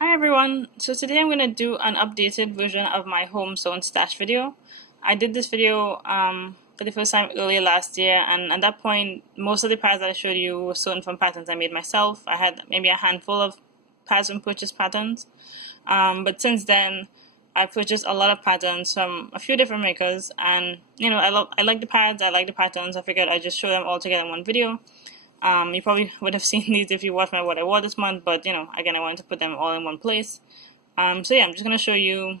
Hi everyone, so today I'm going to do an updated version of my home sewn stash video. I did this video for the first time earlier last year, and at that point most of the pads that I showed you were sewn from patterns I made myself. I had maybe a handful of pads from purchased patterns, but since then I've purchased a lot of patterns from a few different makers, and I like the pads, I like the patterns. I figured I'd just show them all together in one video. You probably would have seen these if you watched my what I wore this month, but again, I wanted to put them all in one place. So yeah, I'm just gonna show you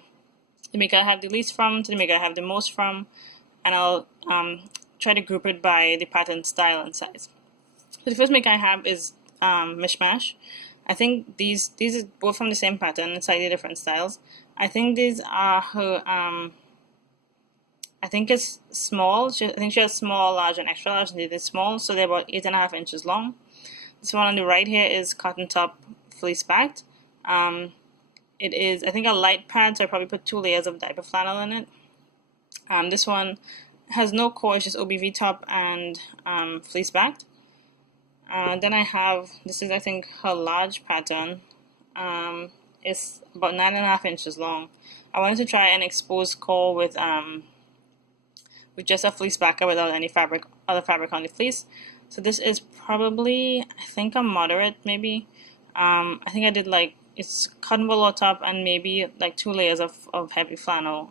the maker I have the least from to the maker I have the most from, and I'll try to group it by the pattern style and size. So the first maker I have is Mishmash. I think these are both from the same pattern and slightly different styles. I think these are her I think it's small. I think she has small, large, and extra large, and they're small, so they're about 8.5 inches long. This one on the right here is cotton top fleece backed. It is, I think, a light pad, so I probably put 2 layers of diaper flannel in it. This one has no core, it's just OBV top and fleece backed. Then I have, this is I think her large pattern. It's about 9.5 inches long. I wanted to try an exposed core with just a fleece backer without any other fabric on the fleece. So this is probably, I think, a moderate maybe. I think I did it's cotton velour top and maybe like 2 layers of heavy flannel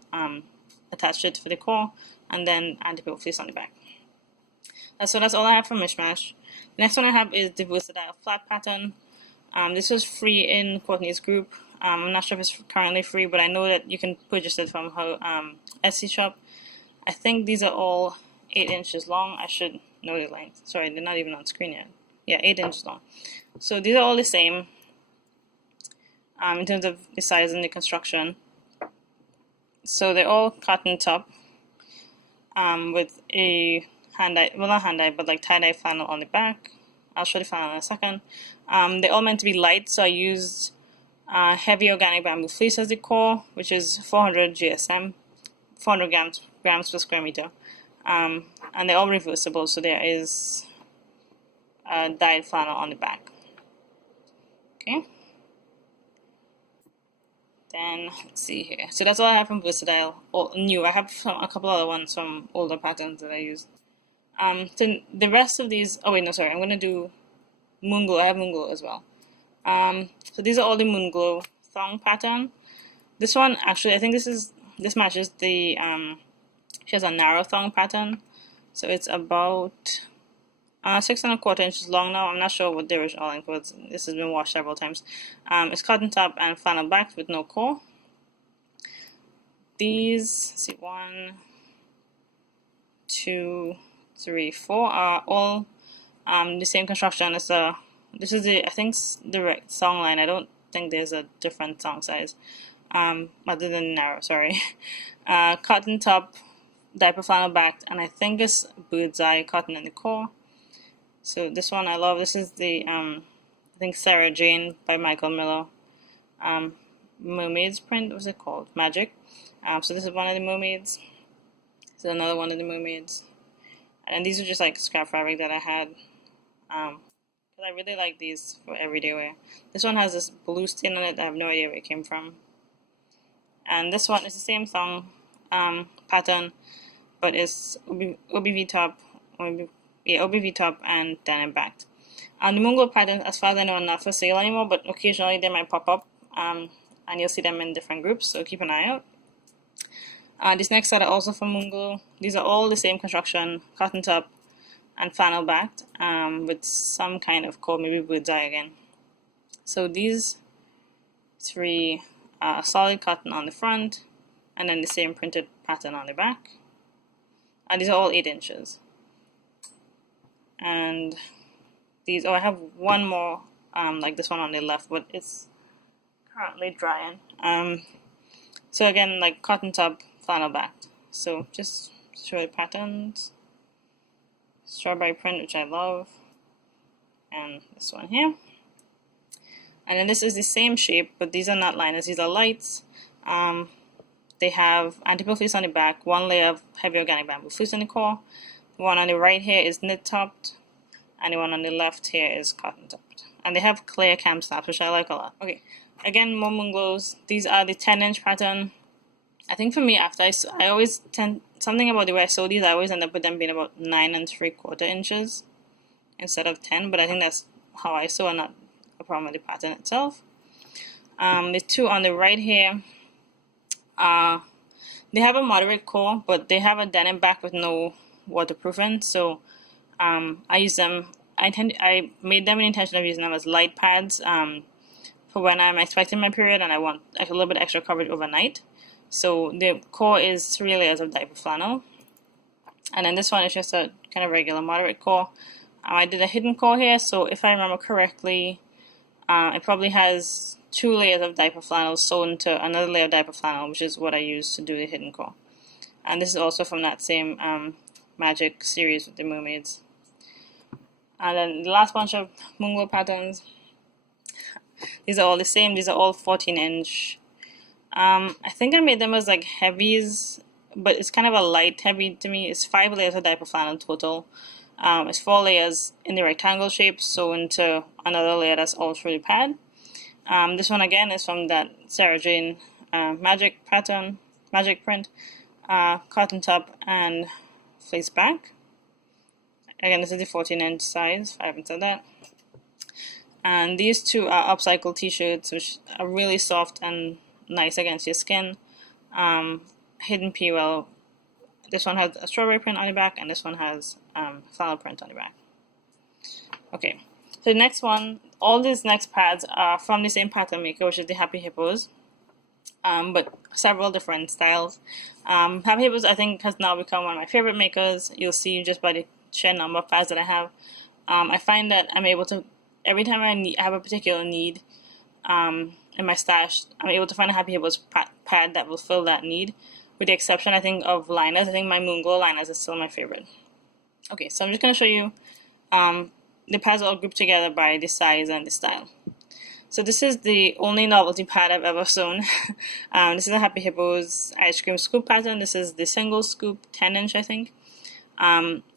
attached to it for the core, and then anti-peel fleece on the back. So that's all I have from Mishmash. The next one I have is the Versodile flat pattern. This was free in Courtney's group. I'm not sure if it's currently free, but I know that you can purchase it from her Etsy shop. I think these are all 8 inches long. I should know the length. Sorry, they're not even on screen yet. Yeah, 8 inches long. So these are all the same in terms of the size and the construction. So they're all cotton top with a hand-dye, well, not hand-dye, but like tie-dye flannel on the back. I'll show the flannel in a second. They're all meant to be light, so I used heavy organic bamboo fleece as the core, which is 400 GSM, 400 grams per square meter, and they're all reversible, so there is dyed flannel on the back. Okay, then let's see here. So that's all I have from Versodile. New. I have a couple other ones from older patterns that I used. So the rest of these. Oh wait, no, sorry. I'm gonna do Moonglow. I have Moonglow as well. So these are all the Moonglow Thong pattern. This one actually, I think this matches the she has a narrow thong pattern, so it's about 6.25 inches long now. I'm not sure what the original length was. This has been washed several times. It's cotton top and flannel back with no core. These, let's see, 1, 2, 3, 4 are all the same construction as this is I think the song line. I don't think there's a different song size other than narrow, sorry. Cotton top, diaper flannel backed, and I think it's Birdseye cotton in the core. So this one I love. This is the I think Sarah Jane by Michael Miller mermaids print. What's it called? Magic. So this is one of the mermaids. This is another one of the mermaids, and these are just like scrap fabric that I had because I really like these for everyday wear. This one has this blue stain on it. I have no idea where it came from. And this one is the same thong pattern, but it's OBV top, OBV top and denim backed. The Moonglow patterns, as far as I know, are not for sale anymore, but occasionally they might pop up, and you'll see them in different groups, so keep an eye out. This next set are also from Moonglow. These are all the same construction, cotton top and flannel backed, with some kind of core, maybe Birdseye again. So these 3 solid cotton on the front, and then the same printed pattern on the back. These are all 8 inches. And these, I have one more like this one on the left, but it's currently drying. So again, like cotton top, flannel backed. So just show the patterns. Strawberry print, which I love, and this one here. And then this is the same shape, but these are not liners, these are lights. They have anti-peel fleece on the back, 1 layer of heavy organic bamboo fleece on the core. The one on the right here is knit topped, and the one on the left here is cotton topped. And they have clear cam snaps, which I like a lot. Okay, Again, more Moonglows. These are the 10-inch pattern. I think for me, after I always tend, something about the way I sew these, I always end up with them being about 9 3/4 inches instead of 10, but I think that's how I sew and not a problem with the pattern itself. The two on the right here, they have a moderate core, but they have a denim back with no waterproofing, so I use them. I made them an intention of using them as light pads for when I'm expecting my period and I want a little bit extra coverage overnight. So the core is 3 layers of diaper flannel, and then this one is just a kind of regular moderate core. I did a hidden core here, so if I remember correctly, it probably has 2 layers of diaper flannel sewn to another layer of diaper flannel, which is what I use to do the hidden core. And this is also from that same Magic series with the mermaids. And then the last bunch of Moonglow patterns. These are all the same. These are all 14-inch. I think I made them as like heavies, but it's kind of a light heavy to me. It's 5 layers of diaper flannel total. It's 4 layers in the rectangle shape, sewn into another layer that's all through the pad. This one again is from that Serged Magic pattern, Magic print, cotton top and fleece back. Again, this is the 14-inch size, if I haven't said that. And these two are upcycled t-shirts, which are really soft and nice against your skin. Hidden PL. This one has a strawberry print on the back, and this one has flannel print on the back. Okay, so the next one, all these next pads are from the same pattern maker, which is the Happy Hippos, but several different styles. Happy Hippos, I think, has now become one of my favorite makers. You'll see just by the sheer number of pads that I have. I find that I'm able to, every time I have a particular need in my stash, I'm able to find a Happy Hippos pad that will fill that need, with the exception, I think, of liners. I think my Moonglow liners is still my favorite. Okay, so I'm just going to show you the pads all grouped together by the size and the style. So this is the only novelty pad I've ever sewn. This is a Happy Hippos ice cream scoop pattern. This is the single scoop 10-inch, I think.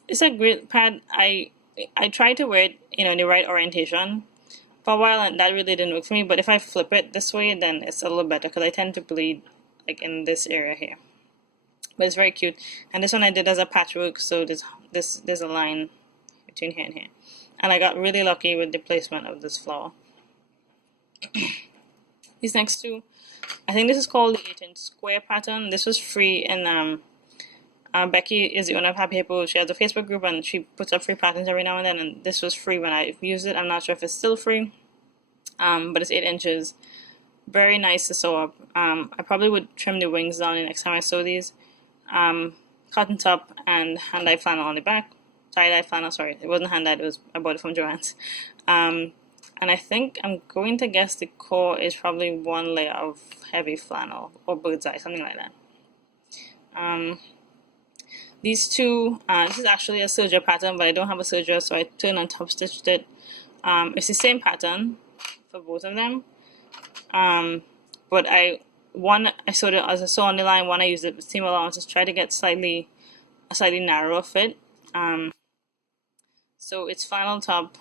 It's a great pad. I tried to wear it, in the right orientation for a while, and that really didn't work for me. But if I flip it this way, then it's a little better, because I tend to bleed like in this area here. But it's very cute. And this one I did as a patchwork, so there's a line between here and here. And I got really lucky with the placement of this flower. These next two, I think this is called the 8-inch square pattern. This was free in Becky is the owner of Happy Hippo. She has a Facebook group and she puts up free patterns every now and then, and this was free when I used it. I'm not sure if it's still free, but it's 8 inches. Very nice to sew up. I probably would trim the wings down the next time I sew these. Cotton top and hand-dyed flannel on the back. Tie-dye flannel, sorry, it wasn't hand-dyed, I bought it from Joann's. And I think I'm going to guess the core is probably 1 layer of heavy flannel or Birdseye, something like that. These two, this is actually a serger pattern, but I don't have a serger, so I turn and top stitched it. It's the same pattern for both of them, but one I sewed it as a sew on the line, one I used it with seam allowances, try to get a slightly narrower fit. So it's flannel top,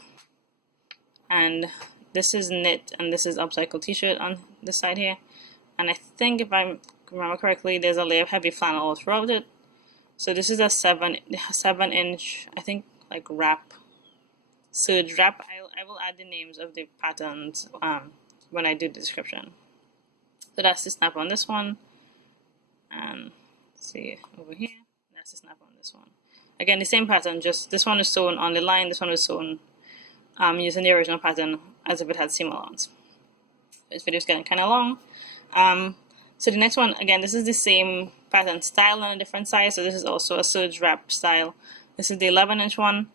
and this is knit, and this is upcycled t-shirt on this side here. And I think, if I remember correctly, there's a layer of heavy flannel all throughout it. So this is a 7-inch, I think, like wrap, serge wrap. I will add the names of the patterns when I do the description. So that's the snap on this one, and let's see over here, that's the snap on this one. Again, the same pattern, just this one is sewn on the line, this one was sewn using the original pattern as if it had seam allowance. This video is getting kind of long. So the next one, again, this is the same pattern style on a different size, so this is also a serge wrap style. This is the 11-inch one.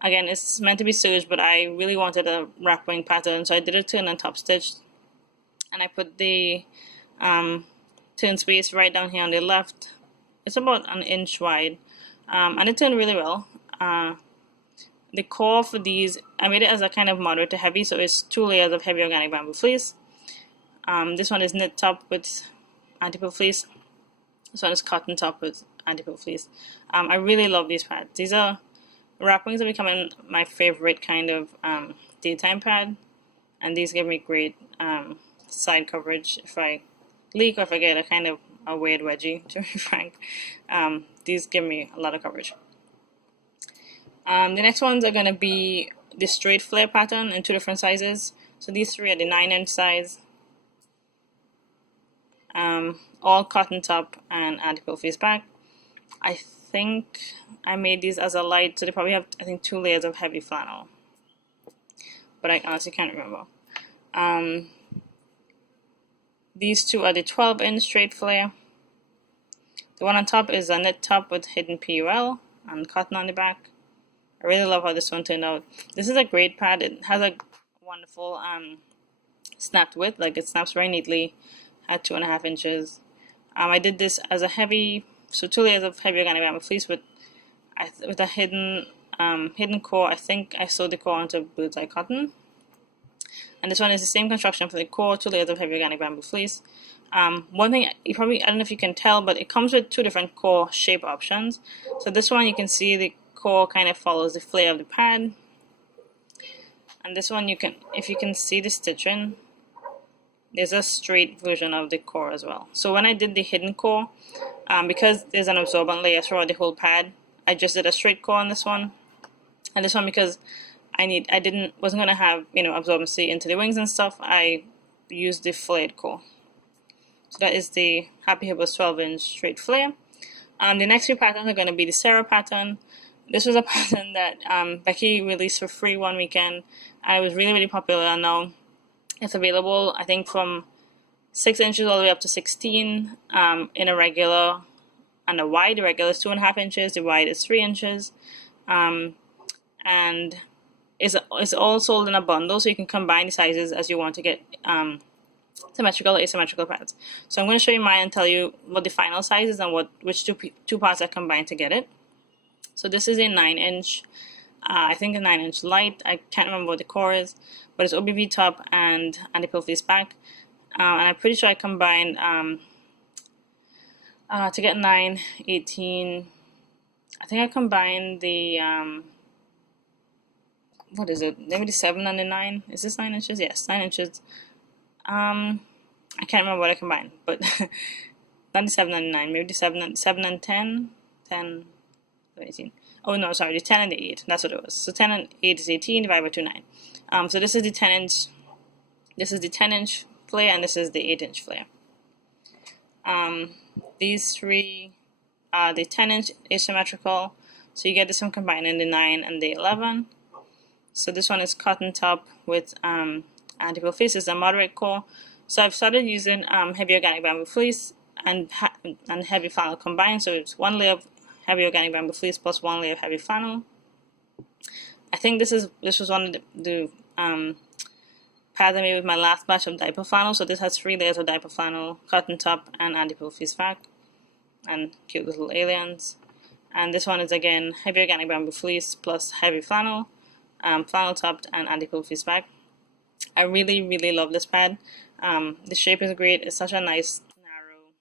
Again, it's meant to be serge, but I really wanted a wrap wing pattern, so I did a turn and top stitch, and I put the turn space right down here on the left. It's about 1 inch wide, and it turned really well. The core for these, I made it as a kind of moderate to heavy, so it's 2 layers of heavy organic bamboo fleece. This one is knit top with anti-pill fleece. This one is cotton top with anti-pill fleece. I really love these pads. These are wrap wings are becoming my favorite kind of daytime pad, and these give me great side coverage if I leak or if I get a kind of a weird wedgie, to be frank. These give me a lot of coverage. The next ones are going to be the straight flare pattern in 2 different sizes. So these 3 are the 9-inch size. All cotton top and anti-pill face back. I think I made these as a light, so they probably have, I think, 2 layers of heavy flannel. But I honestly can't remember. These 2 are the 12-inch straight flare. The one on top is a knit top with hidden PUL and cotton on the back. I really love how this one turned out. This is a great pad. It has a wonderful snapped width, like it snaps very neatly at 2.5 inches. I did this as a heavy, so 2 layers of heavy organic bamboo fleece with a hidden core. I think I sewed the core onto Birdseye cotton. And this one is the same construction for the core, 2 layers of heavy organic bamboo fleece. One thing you probably, I don't know if you can tell, but it comes with 2 different core shape options. So this one you can see the core kind of follows the flare of the pad. And this one, if you can see the stitching, there's a straight version of the core as well. So when I did the hidden core, because there's an absorbent layer throughout the whole pad, I just did a straight core on this one. And this one, because wasn't gonna have, absorbency into the wings and stuff, I used the flared core. So that is the Happy Hippos 12-inch straight flare. The next 3 patterns are going to be the Sarah pattern. This was a pattern that Becky released for free one weekend, and it was really, really popular. And now it's available, I think, from 6 inches all the way up to 16 in a regular and a wide. The regular is 2.5 inches, the wide is 3 inches. And it's all sold in a bundle, so you can combine the sizes as you want to get symmetrical or asymmetrical pads. So I'm going to show you mine and tell you what the final size is and which two parts are combined to get it. So this is a 9-inch, I think a 9-inch light. I can't remember what the core is, but it's OBV top and anti-pill fleece back. And I'm pretty sure I combined to get 9, 18. I think I combined the what is it? Maybe the 7 and the 9. Is this 9 inches? Yes, 9 inches. I can't remember what I combined, but not the 7 and the 9. Maybe the 7 and 10. 10, 18. Oh no, sorry, the 10 and the 8. That's what it was. So 10 and 8 is 18 divided by 2, 9. So this is the 10-inch. This is the 10-inch flare, and this is the 8-inch flare. These 3 are the 10-inch asymmetrical. So you get this one combining the 9 and the 11. So this one is cotton top with anti-pill fleece. It's a moderate core. So I've started using heavy organic bamboo fleece and heavy flannel combined. So it's 1 layer of heavy organic bamboo fleece plus 1 layer of heavy flannel. I think this was one of the pads I made with my last batch of diaper flannel. So this has 3 layers of diaper flannel, cotton top, and anti-pill fleece back, and cute little aliens. And this one is again heavy organic bamboo fleece plus heavy flannel, flannel topped, and anti-pill fleece back. I really, really love this pad. The shape is great. It's such a nice narrow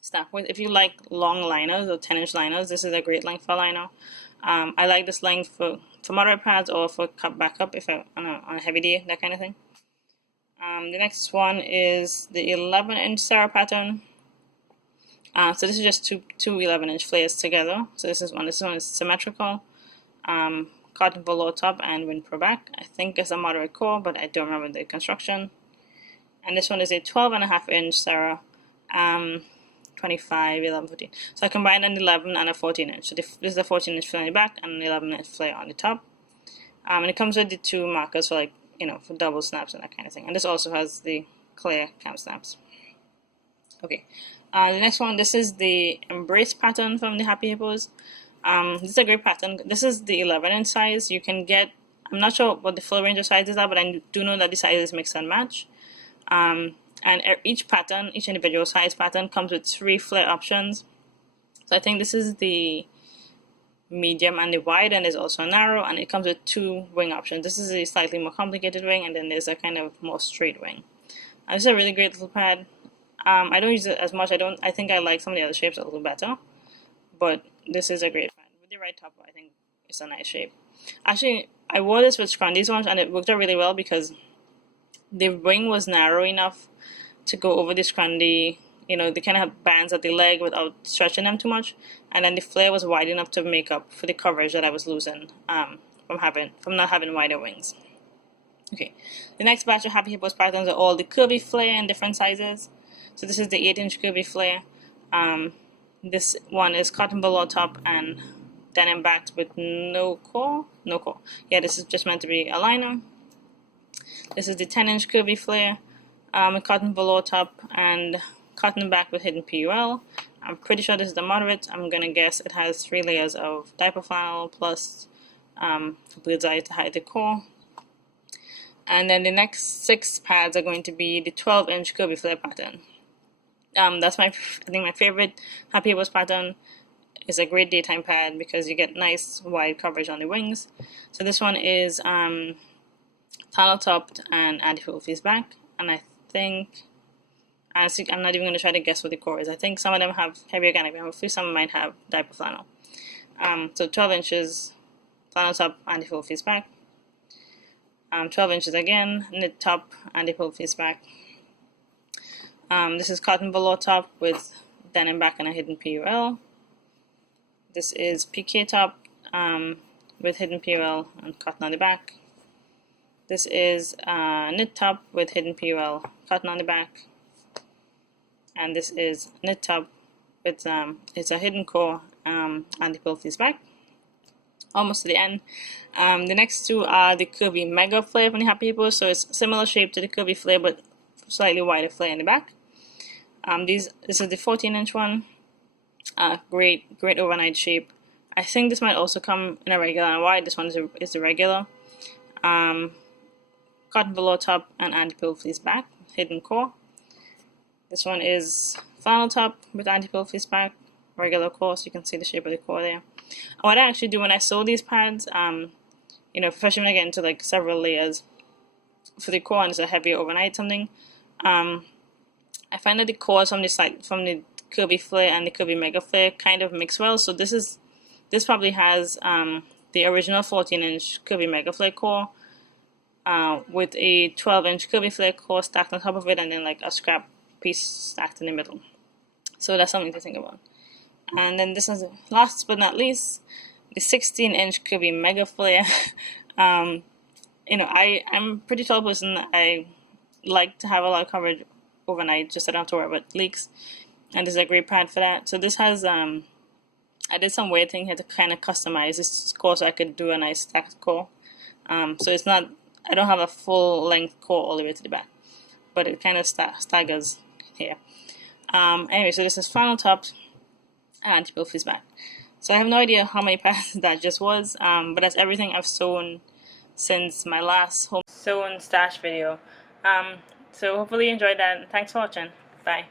snap width. If you like long liners or 10-inch liners, this is a great length for liner. I like this length for moderate pads or for cut back up if I on a heavy day, that kind of thing. The next one is the 11-inch Sarah pattern. So this is just two 11-inch flares together. So this one is symmetrical. Cotton velour top and wind pro back. I think it's a moderate core, but I don't remember the construction. And this one is a 12.5-inch Sarah, 25, 11, 14. So I combined an 11 and a 14-inch. So this is a 14-inch flare on the back and an 11-inch flare on the top. And it comes with the 2 markers for for double snaps and that kind of thing. And this also has the clear cam snaps. Okay. The next one, this is the Embrace pattern from the Happy Hippos. This is a great pattern. This is the 11-inch size. You can get, I'm not sure what the full range of sizes are, but I do know that the sizes mix and match. And each individual size pattern comes with 3 flare options. So I think this is the medium and the wide, and there's also a narrow, and it comes with 2 wing options. This is a slightly more complicated wing, and then there's a kind of more straight wing. This is a really great little pad. I don't use it as much. I think I like some of the other shapes a little better, but this is a great pad. With the right top, I think it's a nice shape. Actually, I wore this with Scrundies once, and it worked out really well because the wing was narrow enough to go over the scrundy, you know, they kind of have bands at the leg without stretching them too much, and then the flare was wide enough to make up for the coverage that I was losing from not having wider wings. Okay, the next batch of Happy Hippos patterns are all the curvy flare in different sizes. So this is the 8-inch curvy flare. This one is cotton velour top and denim backed with no core. Yeah, this is just meant to be a liner. This is the 10-inch curvy flare, a cotton velour top and cotton back with hidden PUL. I'm pretty sure this is the moderate. I'm gonna guess it has 3 layers of diaper flannel plus Birdseye to hide the core. And then the next 6 pads are going to be the 12-inch curvy flare pattern. That's I think my favorite Happy Hippos pattern. Is a great daytime pad because you get nice wide coverage on the wings. So this one is tunnel topped and anti-full fleece back, and I think, honestly, I'm not even going to try to guess what the core is. I think some of them have heavy organic bamboo fleece, some might have diaper flannel. So 12 inches flannel top, anti-full fleece back. 12 inches again, knit top, anti-full fleece back. This is cotton velour top with denim back and a hidden PUL. This is piqué top with hidden PUL and cotton on the back. This is knit top with hidden PUL, cotton on the back. And this is knit top with it's a hidden core and the pull fleece back. Almost to the end. The next 2 are the curvy mega flare from the Happy Hippos. So it's similar shape to the curvy flare but slightly wider flare in the back. This is the 14-inch one. Great overnight shape. I think this might also come in a regular and wide. This one is the regular. Cotton velour top and anti-pull fleece back, hidden core. This one is flannel top with anti-pull fleece back, regular core, so you can see the shape of the core there. And what I actually do when I sew these pads, you know, especially when I get into like several layers, for the core and it's a heavier overnight something, I find that the cores from the curvy flare and the curvy mega flare kind of mix well. So this probably has the original 14-inch curvy mega flare core with a 12-inch curvy flare core stacked on top of it, and then like a scrap piece stacked in the middle. So that's something to think about. And then this is last but not least, the 16-inch curvy mega flare. You know, I'm a pretty tall person. I like to have a lot of coverage overnight, just so I don't have to worry about leaks. And this is a great pad for that. So this has, I did some weird thing here to kind of customize this core so I could do a nice stacked core. So it's not, I don't have a full length core all the way to the back, but it kind of staggers here. Anyway, so this is flannel top and anti-pull fleece back. So I have no idea how many pads that just was, but that's everything I've sewn since my last home sewn stash video. So hopefully you enjoyed that. Thanks for watching. Bye.